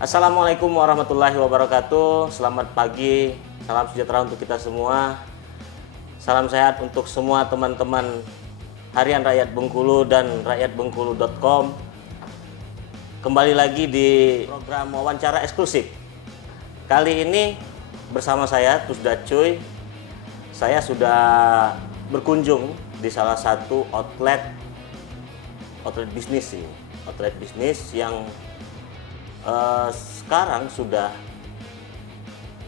Assalamualaikum warahmatullahi wabarakatuh. Selamat pagi, salam sejahtera untuk kita semua. Salam sehat untuk semua teman-teman Harian Rakyat Bengkulu dan rakyatbengkulu.com. Kembali lagi di program wawancara eksklusif. Kali ini bersama saya Tusda Cuy. Saya sudah berkunjung di salah satu outlet bisnis ini. Outlet bisnis yang sekarang sudah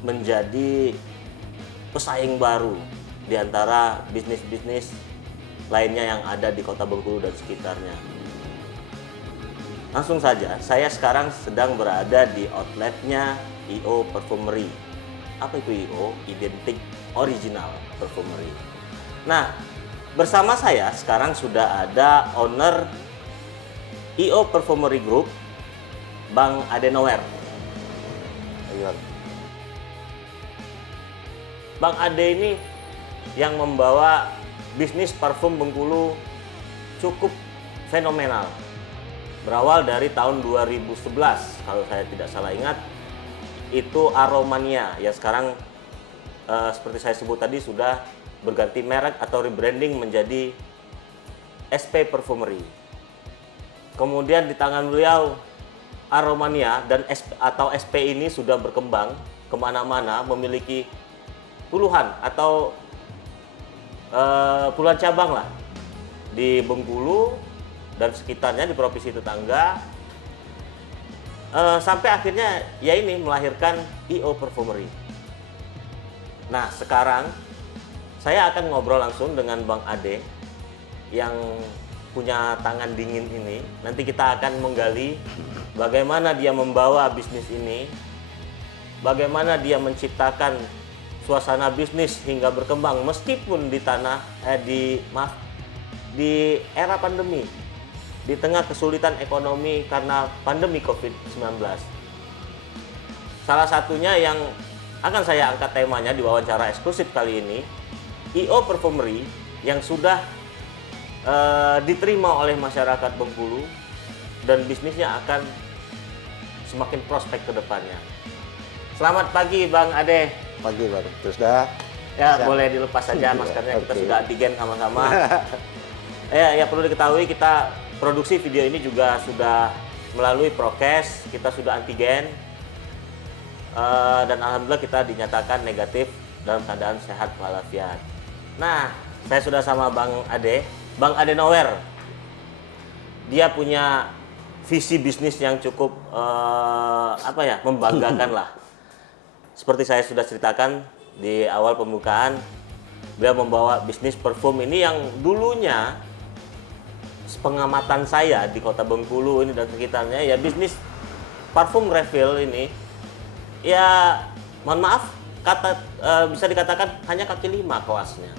menjadi pesaing baru di antara bisnis-bisnis lainnya yang ada di Kota Bengkulu dan sekitarnya. Langsung saja, saya sekarang sedang berada di outletnya I.O Perfumery. Apa itu I.O? Identik Original Perfumery. Nah, bersama saya sekarang sudah ada owner I.O Perfumery Group, Bang Ade Nower. Bang Ade ini yang membawa bisnis parfum Bengkulu cukup fenomenal. Berawal dari tahun 2011, kalau saya tidak salah ingat, itu Aromania. Ya sekarang seperti saya sebut tadi sudah berganti merek atau rebranding menjadi SP Perfumery. Kemudian di tangan beliau Aromania dan SP ini sudah berkembang kemana-mana, memiliki puluhan atau puluhan cabang lah di Bengkulu dan sekitarnya, di provinsi tetangga, sampai akhirnya ya ini melahirkan I.O Perfumery. Nah sekarang saya akan ngobrol langsung dengan Bang Ade yang punya tangan dingin ini. Nanti kita akan menggali bagaimana dia membawa bisnis ini, bagaimana dia menciptakan suasana bisnis hingga berkembang meskipun di era pandemi, di tengah kesulitan ekonomi karena pandemi COVID-19. Salah satunya yang akan saya angkat temanya di wawancara eksklusif kali ini, I.O Perfumery yang sudah diterima oleh masyarakat Bengkulu dan bisnisnya akan semakin prospek ke depannya. Selamat pagi Bang Ade. Pagi Bang Tusda. Ya, boleh dilepas saja maskernya, kita sudah antigen sama-sama. Ya perlu diketahui kita produksi video ini juga sudah melalui prokes, kita sudah antigen. Dan alhamdulillah kita dinyatakan negatif dalam keadaan sehat walafiat. Nah, saya sudah sama Bang Ade Nower. Dia punya visi bisnis yang cukup membanggakan lah. Seperti saya sudah ceritakan di awal pembukaan, beliau membawa bisnis parfum ini yang dulunya pengamatan saya di Kota Bengkulu ini dan sekitarnya, ya bisnis parfum refill ini ya mohon maaf bisa dikatakan hanya kaki lima kelasnya.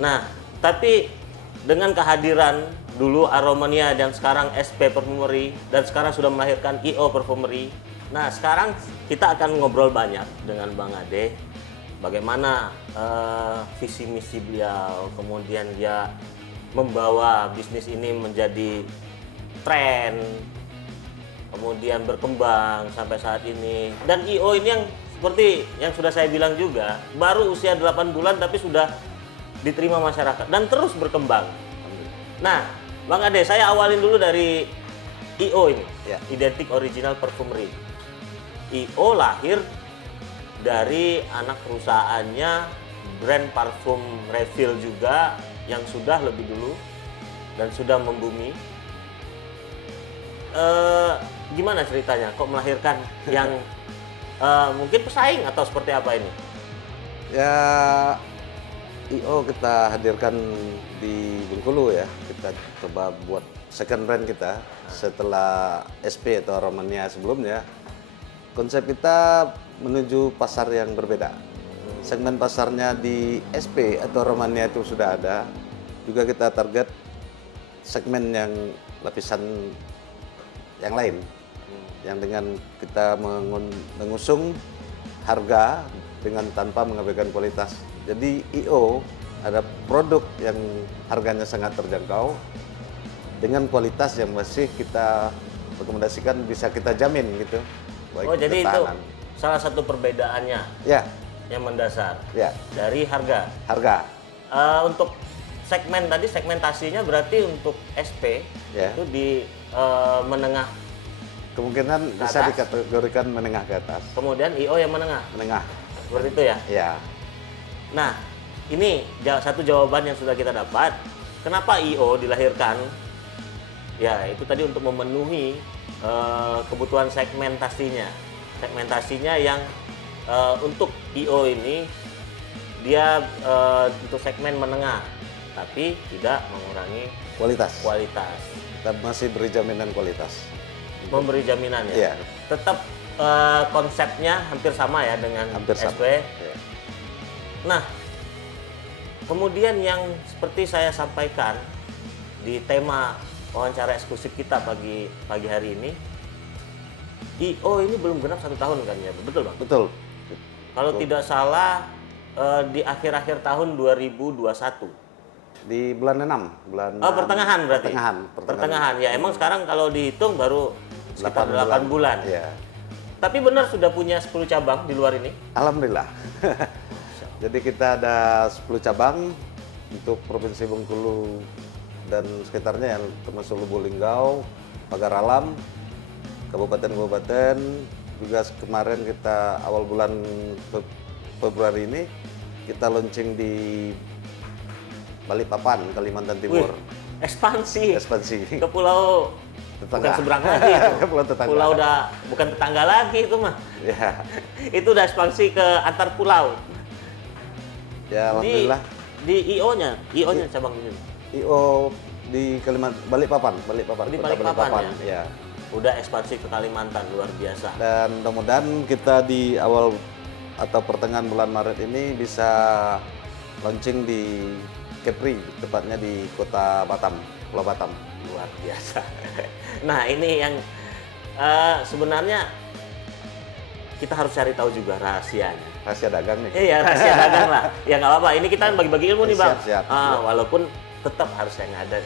Nah, tapi dengan kehadiran dulu Aromania dan sekarang SP Perfumery dan sekarang sudah melahirkan I.O Perfumery. Nah, sekarang kita akan ngobrol banyak dengan Bang Ade bagaimana visi misi beliau, kemudian dia membawa bisnis ini menjadi tren, kemudian berkembang sampai saat ini. Dan I.O ini yang seperti yang sudah saya bilang juga, baru usia 8 bulan tapi sudah diterima masyarakat dan terus berkembang. Nah, Bang Ade, saya awalin dulu dari I.O ini, ya, Identik Original Perfumery. I.O lahir dari anak perusahaannya brand parfum refill juga yang sudah lebih dulu dan sudah membumi. Gimana ceritanya kok melahirkan yang mungkin pesaing atau seperti apa ini? Ya, I.O kita hadirkan di Bengkulu ya. Kita coba buat second brand kita setelah SP atau Aromania sebelumnya. Konsep kita menuju pasar yang berbeda. Segmen pasarnya di SP atau Aromania itu sudah ada. Juga kita target segmen yang lapisan yang lain. Yang dengan kita mengusung harga dengan tanpa mengabaikan kualitas. Jadi I.O ada produk yang harganya sangat terjangkau dengan kualitas yang masih kita rekomendasikan bisa kita jamin gitu. Baik Oh, jadi itu ketahanan. salah satu perbedaannya Ya, yang mendasar ya, dari harga. harga. Untuk segmen tadi, segmentasinya berarti untuk SP Ya. itu di menengah, Kemungkinan Ke bisa atas? dikategorikan menengah ke atas. kemudian IO yang menengah. Menengah. Seperti itu ya. Ya. Nah, ini satu jawaban yang sudah kita dapat. Kenapa IO dilahirkan? Ya, itu tadi untuk memenuhi kebutuhan segmentasinya. Segmentasinya yang untuk IO ini dia untuk segmen menengah, tapi tidak mengurangi Kualitas. kualitas. Kita masih beri jaminan kualitas. Memberi jaminan ya. Iya. Tetap konsepnya hampir sama ya dengan Hampir sama. SP. Ya. Nah, kemudian yang seperti saya sampaikan di tema wawancara eksklusif kita pagi hari ini, IO ini belum genap 1 tahun kan ya, betul Bang? Betul. Kalau tidak salah di akhir-akhir tahun 2021. Di bulan 6, bulan Oh, pertengahan berarti? Pertengahan. Ya, emang sekarang kalau dihitung baru sekitar 8 bulan. Ya. Tapi benar sudah punya 10 cabang di luar ini? Alhamdulillah. Jadi kita ada 10 cabang untuk Provinsi Bengkulu dan sekitarnya yang termasuk Lubuk Linggau, Pagar Alam, kabupaten-kabupaten. Juga kemarin kita awal bulan Februari ini kita launching di Balikpapan, Kalimantan Timur. Wih, ekspansi Ekspansi. ke pulau Tetangga. bukan seberang lagi itu. Pulau tetangga. Pulau udah bukan tetangga lagi itu mah. Ya. Itu udah ekspansi ke antar pulau. Ya, alhamdulillah. Di IO-nya cabang ini. IO di Balikpapan, Di Kota Balikpapan ya. Udah ekspansi ke Kalimantan, luar biasa. Dan mudah-mudahan kita di awal atau pertengahan bulan Maret ini bisa launching di Kepri, tepatnya di Kota Batam, Pulau Batam. Luar biasa. Nah, ini yang sebenarnya kita harus cari tahu juga rahasianya. Rahasia dagang nih. Iya, rahasia dagang lah. Ya nggak apa-apa. Ini kita bagi-bagi ilmu nih, Bang. Siap. Walaupun tetap harus yang ada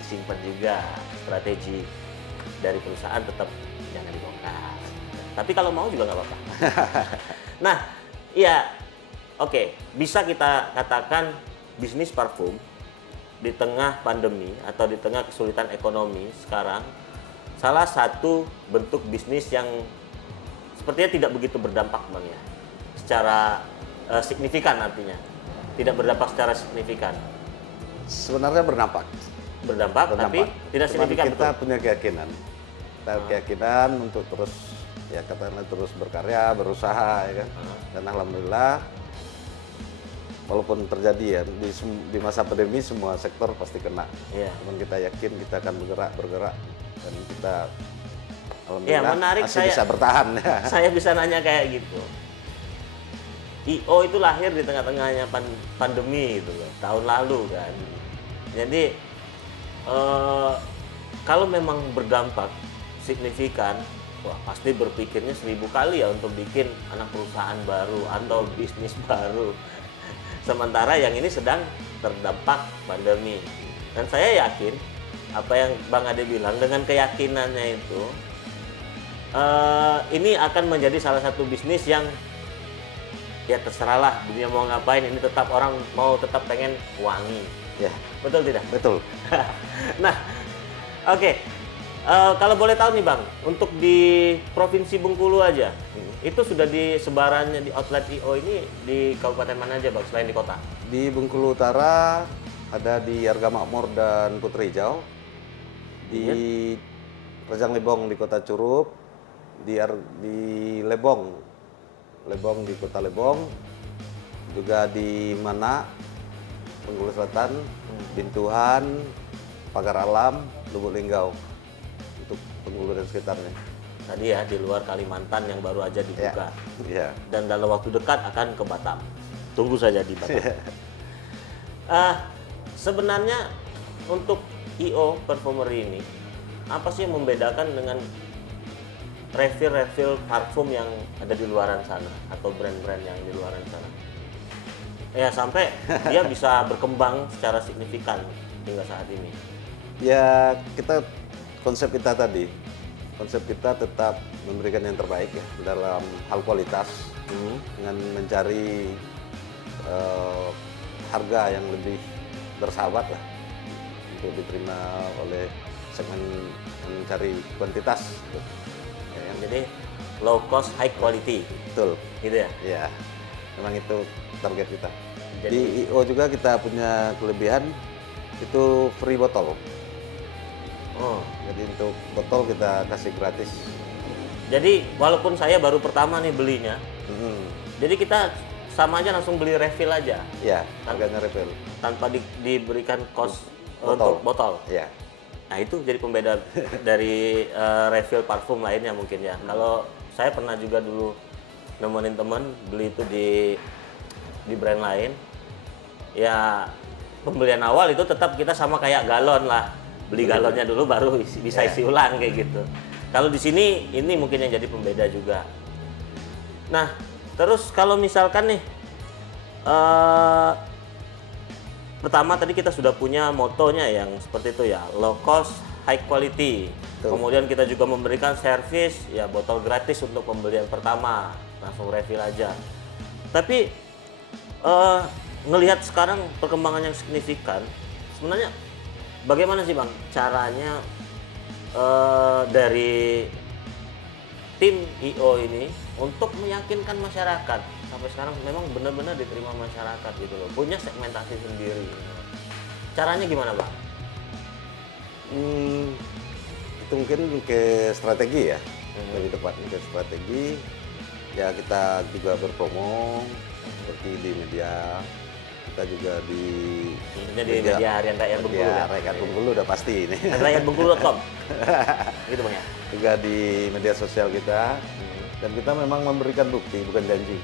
disimpan juga. Strategi dari perusahaan tetap jangan dibongkar. Tapi kalau mau juga nggak apa-apa. Nah, iya, oke. Bisa kita katakan bisnis parfum di tengah pandemi atau di tengah kesulitan ekonomi sekarang salah satu bentuk bisnis yang sepertinya tidak begitu berdampak, Bang ya. Secara signifikan artinya. Tidak berdampak secara signifikan. Sebenarnya berdampak. Berdampak. Tapi tidak Cuman signifikan, kita betul. punya keyakinan. Kita keyakinan untuk terus ya katakanlah terus berkarya, berusaha ya kan. Dan alhamdulillah walaupun terjadi ya di masa pandemi semua sektor pasti kena. Iya. Cuman kita yakin kita akan bergerak dan kita Ya, alhamdulillah menarik masih bisa bertahan ya. Saya bisa nanya kayak gitu. IO itu lahir di tengah-tengahnya pandemi gitu loh, tahun lalu kan. Jadi kalau memang berdampak signifikan, wah pasti berpikirnya 1000 kali ya untuk bikin anak perusahaan baru atau bisnis baru. Sementara yang ini sedang terdampak pandemi. Dan saya yakin apa yang Bang Ade bilang dengan keyakinannya itu ini akan menjadi salah satu bisnis yang ya terserahlah dunia mau ngapain, ini tetap orang mau tetap pengen wangi. Ya, Betul tidak? betul. Nah, oke. Kalau boleh tahu nih Bang, untuk di Provinsi Bengkulu aja, itu sudah di sebarannya di outlet IO ini di kabupaten mana aja Bang, selain di kota? Di Bengkulu Utara ada di Arga Makmur dan Putri Hijau. Di Rejang Lebong di Kota Curup, di Lebong di Kota Lebong, juga di Mana, Bengkulu Selatan, Bintuhan, Pagar Alam, Lubuk Linggau untuk Bengkulu dan sekitarnya. Tadi ya, di luar Kalimantan yang baru aja dibuka. Ya. Dan dalam waktu dekat akan ke Batam. Tunggu saja di Batam. Sebenarnya untuk IO Perfumery ini, apa sih yang membedakan dengan refill parfum yang ada di luaran sana atau brand-brand yang di luaran sana? Ya sampai dia bisa berkembang secara signifikan hingga saat ini. Ya, konsep kita tadi konsep kita tetap memberikan yang terbaik ya dalam hal kualitas dengan mencari harga yang lebih bersahabat lah untuk diterima oleh segmen yang mencari kuantitas. Gitu. Ya, kan? Jadi low cost high quality, Betul. gitu ya. Ya, memang itu target kita. Jadi- Di IO juga kita punya kelebihan itu free botol. Oh, Jadi untuk botol kita kasih gratis. jadi walaupun saya baru pertama nih belinya, Hmm. jadi kita sama aja langsung beli refill aja Ya, harganya refill. tanpa diberikan cost Botol. untuk botol. Ya. Nah itu jadi pembeda dari refill parfum lainnya mungkin ya. Kalau saya pernah juga dulu nemenin temen beli itu di brand lain, ya pembelian awal itu tetap kita sama kayak galon lah, beli galonnya dulu baru bisa isi ulang kayak gitu. Kalau di sini ini mungkin yang jadi pembeda juga. Nah terus kalau misalkan nih pertama tadi kita sudah punya motonya yang seperti itu ya, low cost, high quality. Betul. Kemudian kita juga memberikan servis, ya botol gratis untuk pembelian pertama, langsung refill aja. Tapi ngelihat sekarang perkembangan yang signifikan, sebenarnya bagaimana sih Bang caranya dari tim IO ini untuk meyakinkan masyarakat sampai sekarang memang benar-benar diterima masyarakat gitu loh, punya segmentasi sendiri. Caranya gimana Bang? Itu mungkin ke strategi ya, lebih tepatnya ke strategi. Ya kita juga berpromo seperti di media, kita juga di Tentunya di media harian rakyat Bengkulu media ya. rakyat Bengkulu udah pasti ini. Rakyatbengkulu.com gitu Bang ya. Juga di media sosial kita, dan kita memang memberikan bukti bukan janji.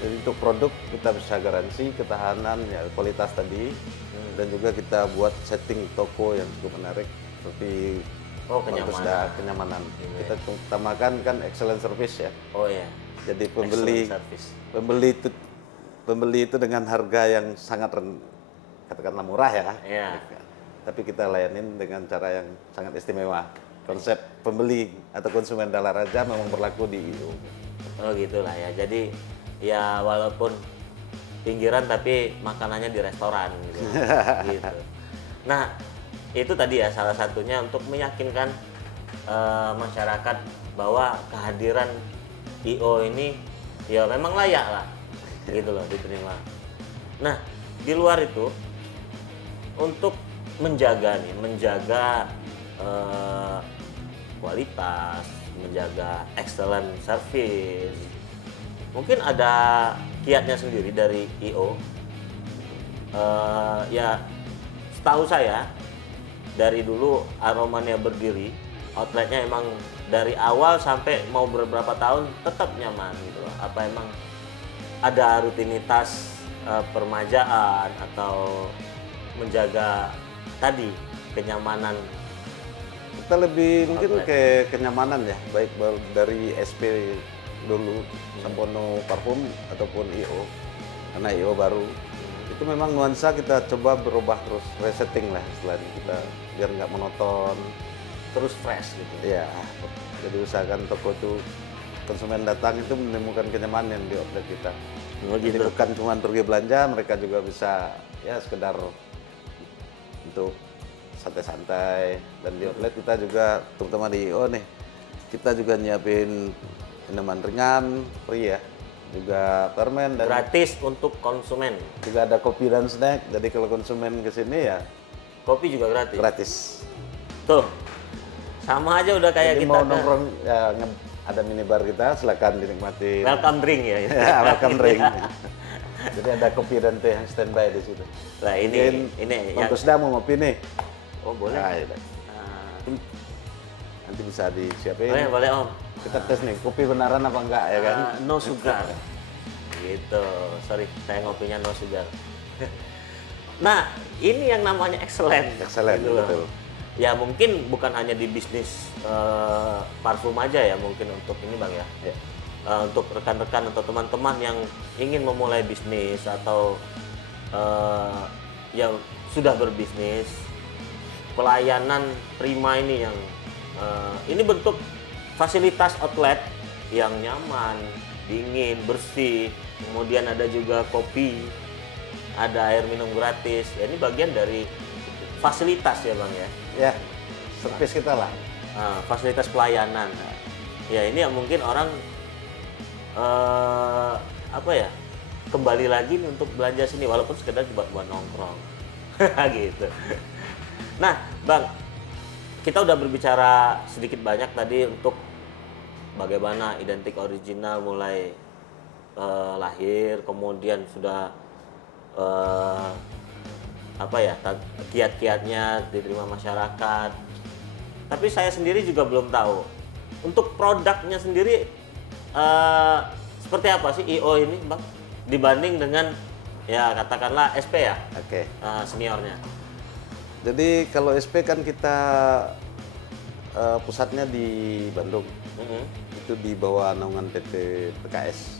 Jadi untuk produk kita bisa garansi ketahanan ya kualitas tadi, dan juga kita buat setting toko yang cukup menarik seperti Kenyamanan. kenyamanan. Kita utamakan kan excellent service ya. Oh ya. Jadi Excellent service. pembeli itu dengan harga yang sangat katakanlah murah ya. Iya. Tapi kita layanin dengan cara yang sangat istimewa. Konsep pembeli atau konsumen Dala Raja memang berlaku di IO. Oh gitulah ya. Jadi ya walaupun pinggiran tapi makanannya di restoran gitu. Gitu. Nah, itu tadi ya salah satunya untuk meyakinkan masyarakat bahwa kehadiran IO ini ya memang layak lah. Gitu loh diterima. Nah, di luar itu untuk menjaga kualitas, menjaga excellent service. Mungkin ada kiatnya sendiri dari IO. Ya, setahu saya dari dulu Aromania berdiri, outletnya emang dari awal sampai mau beberapa tahun tetap nyaman gitu. Apa emang ada rutinitas permajaan atau menjaga tadi kenyamanan? Kita lebih mungkin ke kenyamanan ya, baik dari SP dulu, Sampono Parfum ataupun IO. Karena IO baru, itu memang nuansa kita coba berubah terus, resetting lah istilahnya kita, biar nggak monoton. Terus fresh gitu. Ya, jadi usahakan toko itu konsumen datang itu menemukan kenyamanan di outlet kita. Oh, Jadi gitu. bukan cuma pergi belanja, mereka juga bisa ya sekedar untuk santai-santai. Dan di outlet kita juga, terutama di IO nih, kita juga nyiapin minuman ringan, free ya, juga permen dan Gratis untuk konsumen. juga ada kopi dan snack. Jadi kalau konsumen ke sini ya Kopi juga gratis. gratis. Tuh. Sama aja udah kayak Jadi kita mau ke nongkrong ya ada minibar kita, silakan dinikmati. welcome drink ya. Ya, welcome drink. Jadi ada kopi dan teh yang standby di situ. Nah, Mungkin ini Bang yang Kusda mau ngopi nih. oh boleh. Nah, iya. Nah, Nanti bisa disiapin. boleh Om. Kita tes nih, kopi benaran apa enggak ya kan? No sugar. Gitu. Sorry, saya ngopinya no sugar. Nah, ini yang namanya excellent. Excellent, Gitu loh. betul. Ya mungkin bukan hanya di bisnis parfum aja ya, mungkin untuk ini Bang ya. Ya. Untuk rekan-rekan atau teman-teman yang ingin memulai bisnis atau yang sudah berbisnis, pelayanan prima ini yang ini bentuk fasilitas outlet yang nyaman, dingin, bersih, kemudian ada juga kopi, ada air minum gratis. Ya, ini bagian dari fasilitas ya Bang ya. Ya, servis kita lah. Fasilitas pelayanan. Ya ini yang mungkin orang apa ya, kembali lagi nih untuk belanja sini walaupun sekedar buat nongkrong gitu. Nah Bang, kita udah berbicara sedikit banyak tadi untuk bagaimana identik original mulai lahir, kemudian sudah apa ya, kiat-kiatnya diterima masyarakat. Tapi saya sendiri juga belum tahu untuk produknya sendiri seperti apa sih IO ini Bang dibanding dengan ya katakanlah SP ya. Oke. Seniornya. Jadi kalau SP kan kita pusatnya di Bandung. Itu di bawah naungan PT PKS.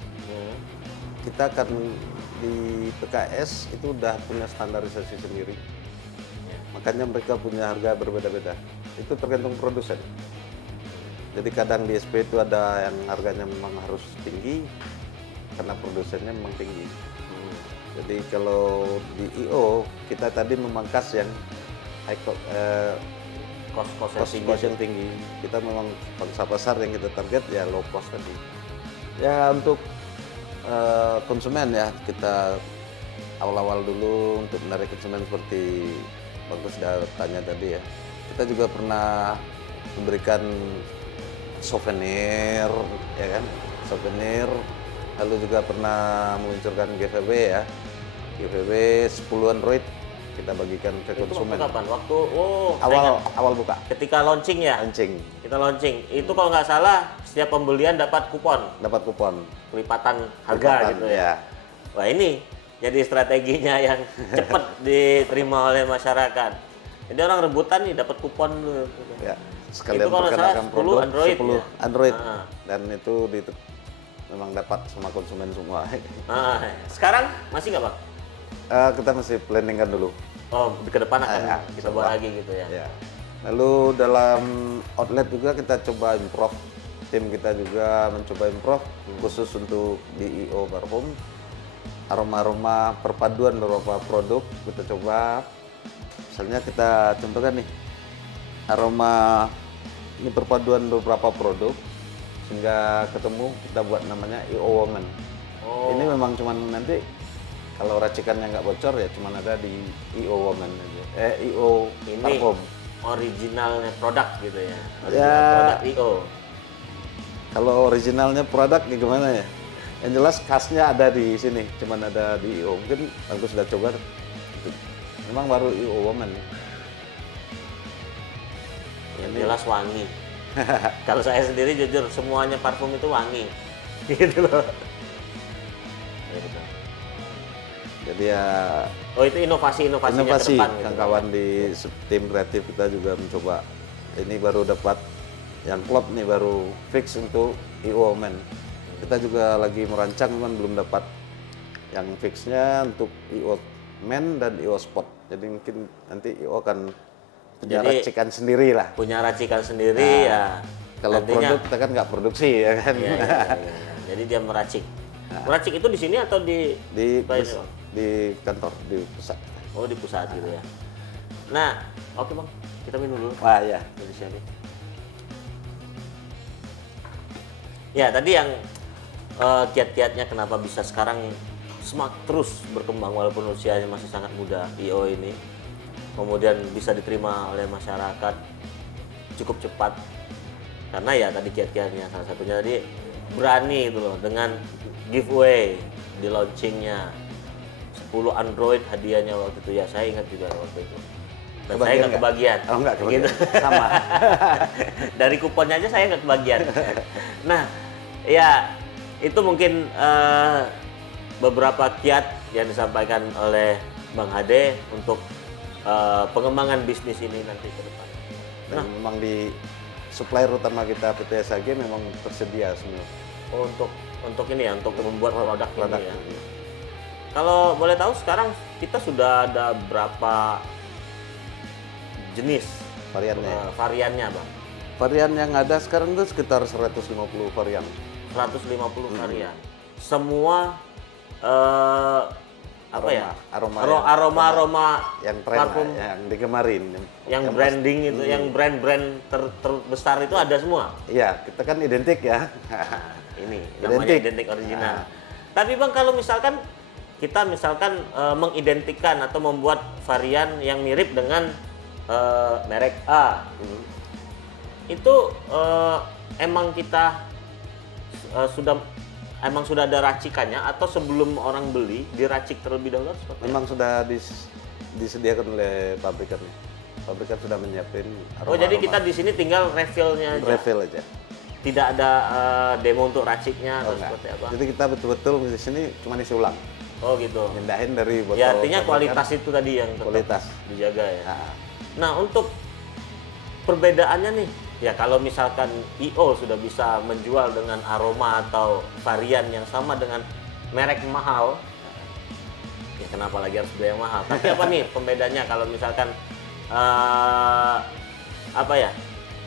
Kita akan di PKS itu udah punya standarisasi sendiri. Makanya mereka punya harga berbeda-beda. Itu tergantung produsen. Jadi kadang di SP itu ada yang harganya memang harus tinggi karena produsennya memang tinggi. Jadi kalau di IO kita tadi memangkas yang cost yang tinggi. Kita memang pangsa pasar yang kita target ya low cost tadi. Ya untuk konsumen ya kita awal-awal dulu untuk menarik konsumen seperti Bang sudah tanya tadi ya. Kita juga pernah memberikan souvenir ya kan, souvenir. Lalu juga pernah meluncurkan giveaway ya. Giveaway 10 Android kita bagikan ke konsumen. Itu kapan? Waktu awal buka. Ketika launching ya? Launching. Kita launching. Itu kalau nggak salah setiap pembelian dapat kupon. Dapat kupon. Kelipatan harga gitu ya. Wah ini jadi strateginya yang cepat diterima oleh masyarakat. Jadi orang rebutan nih dapat kupon dulu. Ya, sekalian itu kalau salah 10 produk Android 10 ya? Android. Dan itu memang dapat sama konsumen semua. Sekarang masih nggak Bang? Kita masih planningkan dulu. Oh, ke depan akan kita buat coba. lagi gitu ya. Ya. Lalu dalam outlet juga kita coba improve. Tim kita juga mencoba improve khusus untuk di IO Parfum. Aroma-aroma perpaduan beberapa produk kita coba. Misalnya kita contohkan nih aroma ini perpaduan beberapa produk sehingga ketemu kita buat namanya IO Woman. Ini memang cuman nanti kalau racikannya nggak bocor ya cuman ada di IO Woman aja. IO Ini Parfum. Originalnya produk gitu ya. Ya. Produk IO. Kalau originalnya produk gimana ya? Yang jelas khasnya ada di sini, cuman ada di IO. Mungkin aku sudah coba. Memang baru IO Woman. Yang jelas wangi. Kalau saya sendiri jujur semuanya parfum itu wangi. Gitu loh. Jadi ya Oh itu inovasi-inovasinya ke inovasi depan gitu. kawan-kawan di tim kreatif kita juga mencoba. Ini baru dapat yang klop nih baru fix untuk IO Men. Kita juga lagi merancang cuman belum dapat yang fixnya untuk IO Men dan IO Spot. Jadi mungkin nanti IO akan punya racikan sendiri lah. Punya racikan sendiri ya. Kalau Nantinya, produk kita kan nggak produksi ya kan. iya. Jadi dia meracik. Meracik itu di sini atau di di kantor di pusat. Oh di pusat gitu ya. Nah, oke Bang, kita minum dulu. Wah ya. Dari sini. Ya tadi yang kiat-kiatnya kenapa bisa sekarang terus berkembang walaupun usianya masih sangat muda IO ini, kemudian bisa diterima oleh masyarakat cukup cepat karena ya tadi kiat-kiatnya salah satunya tadi berani itu loh dengan giveaway di launchingnya 10 Android hadiahnya waktu itu ya, saya ingat juga waktu itu. Dan saya nggak kebagian. Oh nggak kebagian. Gitu. Sama. Dari kuponnya aja saya nggak kebagian. Nah, ya itu mungkin beberapa kiat yang disampaikan oleh Bang Hade untuk pengembangan bisnis ini nanti ke depan. Dan memang di supplier utama kita PT SAG memang tersedia semua. Oh, untuk ini ya, untuk membuat produk ini ya. Ini. Kalau boleh tahu sekarang kita sudah ada berapa jenis Variannya. variannya Bang? varian yang ada sekarang itu sekitar 150 varian. 150 varian. Semua apa ya? Aroma Yang tren, parfum yang digemarin. yang branding itu, yang brand-brand terbesar itu ada semua. Iya, kita kan identik ya. Ini namanya identik original. Tapi Bang, kalau misalkan kita mengidentikan atau membuat varian yang mirip dengan merek A, itu emang kita emang sudah ada racikannya atau sebelum orang beli diracik terlebih dahulu seperti Memang sudah disediakan oleh pabrikannya. Pabrikan sudah menyiapin Oh, jadi kita di sini tinggal refillnya aja. refill aja. Tidak ada demo untuk raciknya atau Enggak. seperti apa? Jadi kita betul-betul di sini cuma isi ulang. Oh, gitu. Mindahin dari botol. Ya, artinya pabrikan, kualitas itu tadi yang tetap kualitas. dijaga ya. Nah, Nah, untuk perbedaannya nih, ya kalau misalkan IO sudah bisa menjual dengan aroma atau varian yang sama dengan merek mahal, ya kenapa lagi harus beli yang mahal? Tapi apa nih pembedanya kalau misalkan apa ya,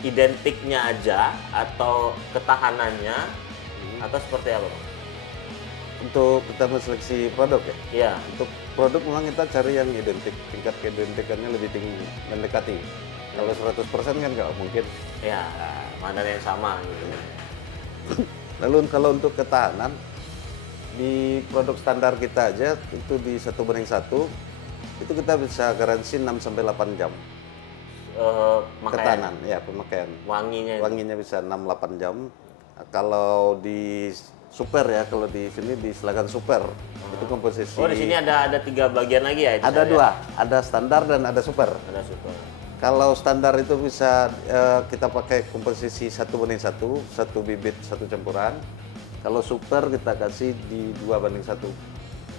identiknya aja atau ketahanannya atau seperti apa, Bang? untuk kita seleksi produk ya. Iya. Untuk produk memang kita cari yang identik, tingkat keidentikannya lebih tinggi, mendekati. Kalau 100% kan nggak mungkin. Ya, mana yang sama gitu. Lalu kalau untuk ketahanan, di produk standar kita aja itu di 1:1 itu kita bisa garansi 6-8 jam Makanya ketahanan, ya pemakaian. wanginya itu. Wanginya bisa 6-8 jam. Kalau di super ya, kalau di sini di Selagan Super itu komposisi. Oh, di sini ada 3 bagian lagi ya? Itu ada saya? 2, ada standar dan ada super. Ada super. Kalau standar itu bisa kita pakai komposisi 1:1, 1 bibit 1 campuran. Kalau super kita kasih di 2:1,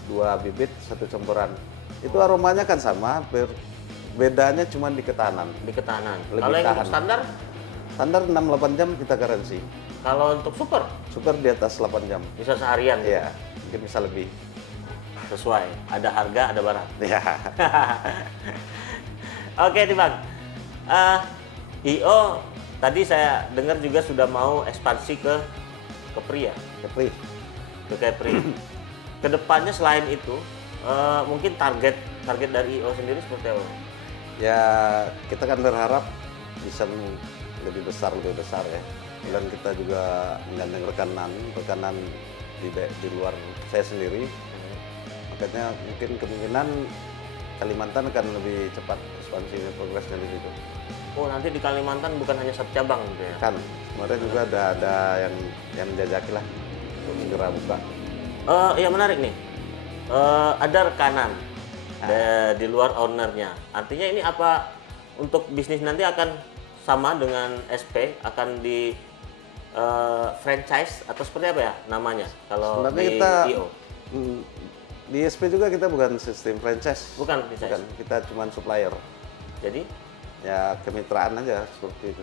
2 bibit 1 campuran. Itu aromanya kan sama, bedanya cuma di ketahanan. Di ketahanan. Lebih Kalau yang tahan. untuk standar, Standar 6-8 jam kita garansi. kalau untuk super Super di atas 8 jam. bisa seharian. Iya, mungkin bisa lebih. Sesuai. Ada harga, ada barang. Ya. Oke nih Bang. IO tadi saya dengar juga sudah mau ekspansi ke Kepri ya, Tapi ke Kepri. Kedepannya selain itu, mungkin target dari IO sendiri seperti apa? ya kita kan berharap bisa lebih besar ya. Dan kita juga menggandeng rekanan di luar saya sendiri. Makanya mungkin kemungkinan Kalimantan akan lebih cepat ekspansi progresnya di situ. Oh, nanti di Kalimantan bukan hanya satu cabang gitu ya? Kan kemarin juga ada yang menjajaki lah untuk segera buka. Ya menarik nih. Ada rekanan di luar ownernya. Artinya ini apa, untuk bisnis nanti akan sama dengan SP, akan di franchise atau seperti apa ya namanya kalau Sebenarnya di kita IO? Di SP juga kita bukan sistem franchise. Bukan franchise. Bukan, kita cuma supplier. Jadi Ya kemitraan aja seperti itu.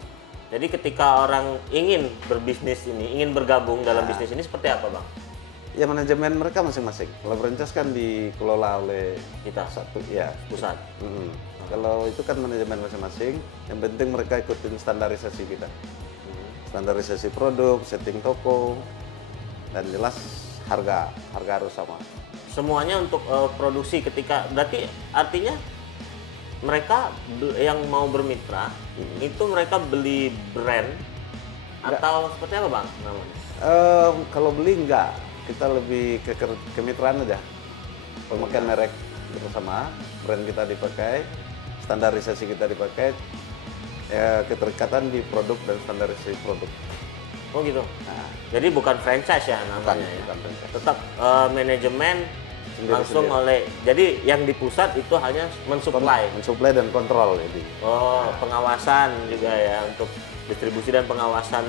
jadi ketika orang ingin berbisnis ini, ingin bergabung dalam bisnis ini seperti apa, Bang? Ya manajemen mereka masing-masing. Kalau franchise kan dikelola oleh Kita satu, ya. pusat. Kalau itu kan manajemen masing-masing. Yang penting mereka ikutin standarisasi kita. Standarisasi produk, setting toko, dan jelas harga harus sama. Semuanya untuk produksi ketika, berarti artinya mereka yang mau bermitra itu mereka beli brand atau seperti apa, Bang, namanya? Kalau beli enggak, kita lebih ke kemitraan aja. Pemakaian merek bersama, brand kita dipakai, standarisasi kita dipakai, ya keterikatan di produk dan standarisasi produk. Oh gitu. Nah, Jadi bukan franchise ya namanya ya. bukan franchise. Tetap manajemen langsung Sendiri-sendiri. oleh. Jadi yang di pusat itu hanya mensuplai. mensuplai dan kontrol jadi. Oh, pengawasan juga ya untuk distribusi dan pengawasan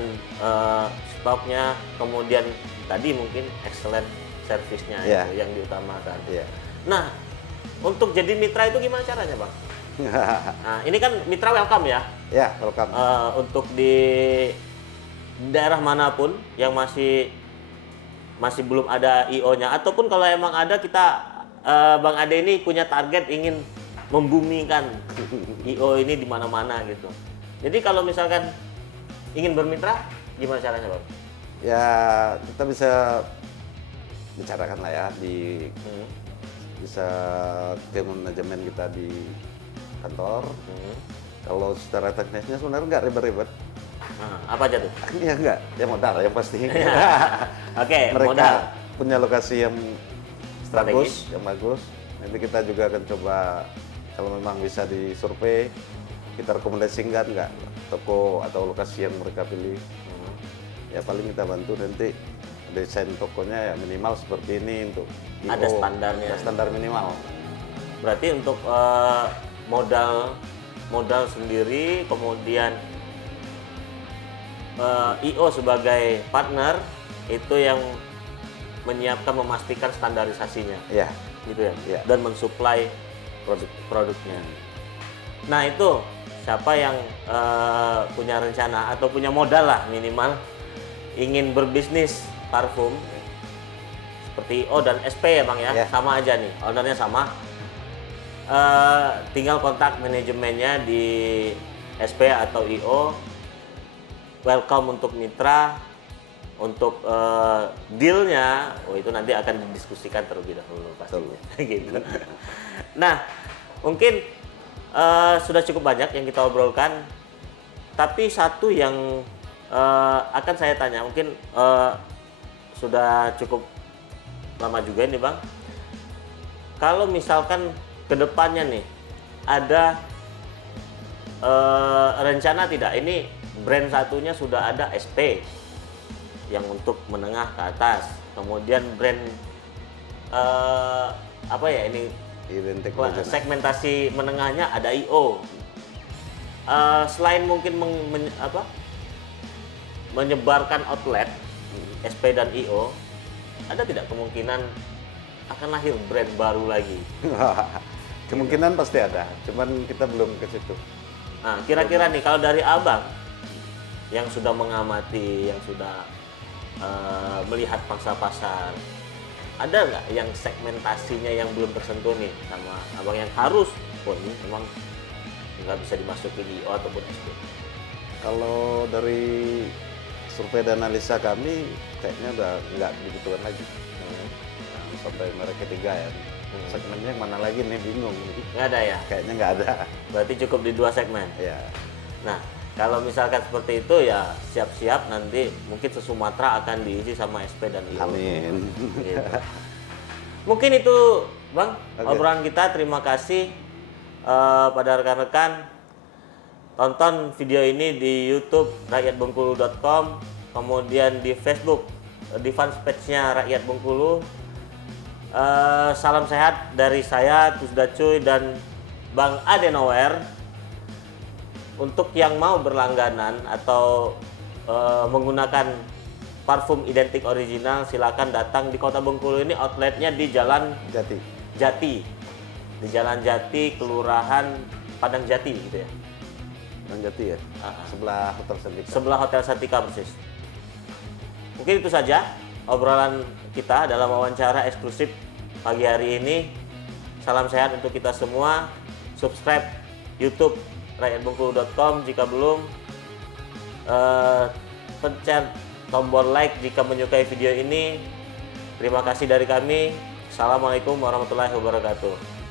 stoknya, kemudian tadi mungkin excellent service-nya Iya. itu yang diutamakan. Iya. Nah, untuk jadi mitra itu gimana caranya, Bang? Nah, ini kan mitra welcome ya. Ya, welcome. Untuk di daerah manapun yang masih belum ada IO-nya, ataupun kalau emang ada, kita Bang Ade ini punya target ingin membumikan IO ini di mana-mana gitu. Jadi kalau misalkan ingin bermitra, gimana caranya Bang? Ya kita bisa bicarakan lah ya bisa tim manajemen kita di kantor. Kalau secara teknisnya sebenarnya nggak ribet-ribet. Nah, apa aja tuh? Ya enggak, ya modal yang pasti. Oke, Mereka modal. punya lokasi yang Strategis. bagus. Nanti kita juga akan coba kalau memang bisa disurvei, kita rekomendasikan nggak toko atau lokasi yang mereka pilih. Ya paling kita bantu nanti desain tokonya ya minimal seperti ini untuk Ada IO, standarnya. ada standar minimal. Berarti untuk modal sendiri, kemudian IO sebagai partner itu yang menyiapkan, memastikan standarisasinya, Ya, gitu ya, Ya. dan mensuplai produknya. Nah itu siapa yang punya rencana atau punya modal lah minimal ingin berbisnis parfum seperti IO dan SP ya Bang ya, Ya. sama aja nih, ownernya sama. Tinggal kontak manajemennya di SP atau IO. Welcome untuk mitra, untuk dealnya, itu nanti akan didiskusikan terlebih dahulu pastinya. Gitu. Nah, mungkin sudah cukup banyak yang kita obrolkan, tapi satu yang akan saya tanya, mungkin sudah cukup lama juga ini Bang. Kalau misalkan kedepannya nih ada rencana tidak, ini brand satunya sudah ada SP yang untuk menengah ke atas, kemudian brand apa ya ini identik segmentasi menengahnya ada IO. Selain mungkin menyebarkan outlet SP dan IO, ada tidak kemungkinan akan lahir brand baru lagi? Kemungkinan pasti ada, cuman kita belum ke situ. Nah, kira-kira nih kalau dari Abang yang sudah mengamati, yang sudah melihat pangsa pasar, ada nggak yang segmentasinya yang belum tersentuh nih sama Abang yang harus pun memang nggak bisa dimasuki di IO ataupun SP? Kalau dari survei dan analisa kami, kayaknya udah nggak dibutuhkan lagi. Nah, sampai merek ketiga ya. Segmennya yang mana lagi nih, bingung. Nggak ada ya? Kayaknya nggak ada. Berarti cukup di 2 segmen. Ya. Nah, kalau misalkan seperti itu ya siap-siap nanti mungkin se-Sumatera akan diisi sama SP dan IO. Amin. Gitu. Mungkin itu Bang, Oke. obrolan kita. Terima kasih pada rekan-rekan. Tonton video ini di YouTube rakyatbengkulu.com, kemudian di Facebook di fanpage-nya Rakyat Bengkulu. Salam sehat dari saya Tusda Cuy dan Bang Adenower. Untuk yang mau berlangganan atau menggunakan parfum identik original, silakan datang di Kota Bengkulu ini. Outletnya di Jalan Jati. di Jalan Jati, Kelurahan Padang Jati gitu ya. Padang Jati ya. Sebelah Hotel Sentika. Sebelah Hotel Santika persis. Mungkin itu saja obrolan kita dalam wawancara eksklusif pagi hari ini. Salam sehat untuk kita semua. Subscribe YouTube rakyatbengkulu.com jika belum. Pencet tombol like jika menyukai video ini. Terima kasih dari kami. Assalamualaikum warahmatullahi wabarakatuh.